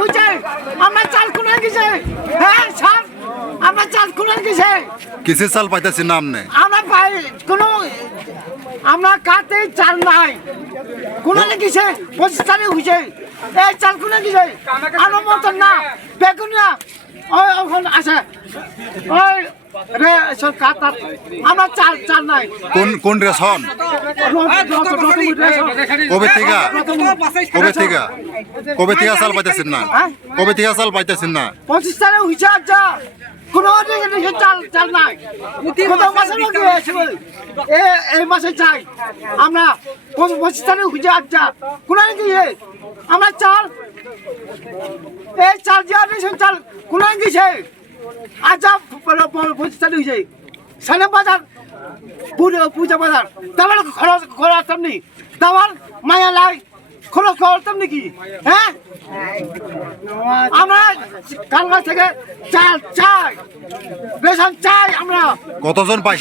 হয়েছে আমরা চাল কোন গেছে হ্যাঁ স্যার আমরা চাল কোন গেছে কিসের চাল পাইতেছি নাম নেই আমরা পাই কোনো আমরা কাতে চাল নাই কোন গেছে 25 তারিখ হয়েছে এই চাল কোন গেছে আমার মতন না বেগুনিয়া ওই ওখান আছে ওই রে সরকার আমরা চাল চাল নাই কোন রেশন কবে থেকে চাল পাইতেছেন না কবে থেকে চাল পাইতেছেন না 25 তারিখ হয়েছে আচ্ছা কোনো চাল চাল নাই কত মাসের মধ্যে হয়েছে এই মাসে চাই আমরা 25 তারিখ হয়েছে আচ্ছা কোন গিয়ে আমরা চাল এই চাল যে আনিছেন চাল কোন গেছে আচ্ছা 25 তারিখ হয়েছে সানে বাজার পূজা বাজার তাহলে খরচ করতাম নি তাহলে মায়া লাই খরচ করতাম নাকি হ্যাঁ আমরা কালকা থেকে চাল চাই রেশন চাই আমরা কতজন পাইছেন